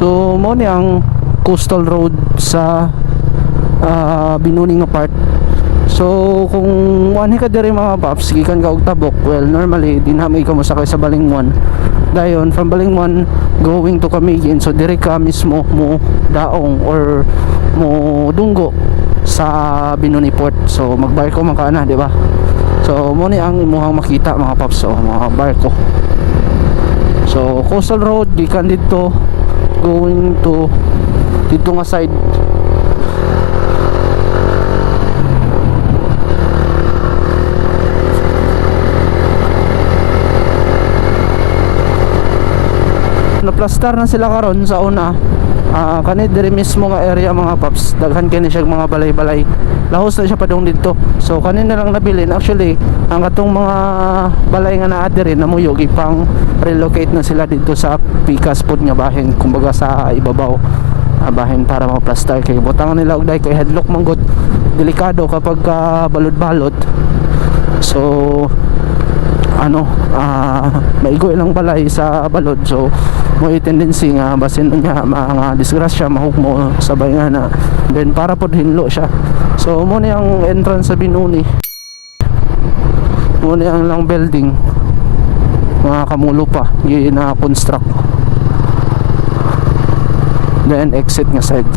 So mo ni ang coastal road sa Binuni nga part. So kung one ka diri mga paps, gikan ka og Tabok, well normally dinamay ka mo sakay sa Balingwan. Dayon from Balingwan going to Camiguin, so diri ka mismo mo daong or mo dunggo sa Binuni Port. So magbarko man ka na, di ba? So mo ni ang imuhang makita mga paps, so mga barko. So coastal road gikan dito going to dito nga side. Naplastar na sila karon sa una. Kani diri mismo nga area mga paps, daghan kini siya mga balay-balay. Lahos na siya padung dito. So kani na lang nabilin. Actually, ang katong mga balay nga naa diri namuyog ipang relocate na sila dito sa pikas pod nga bahin, kumbaga sa ibabaw. Bahin para maplastar kay butangan nila og day kay headlock manggot. Delikado kapag balod-balod. So maigo ilang balay sa balod, so mo tendency nga basin niya mga disgrasya mahugmo sabay nga na, then para pod hinlo siya. So mo ni ang entrance sa Binuni, mo ni ang lang building mga kamulo pa gina construct, then exit nga side.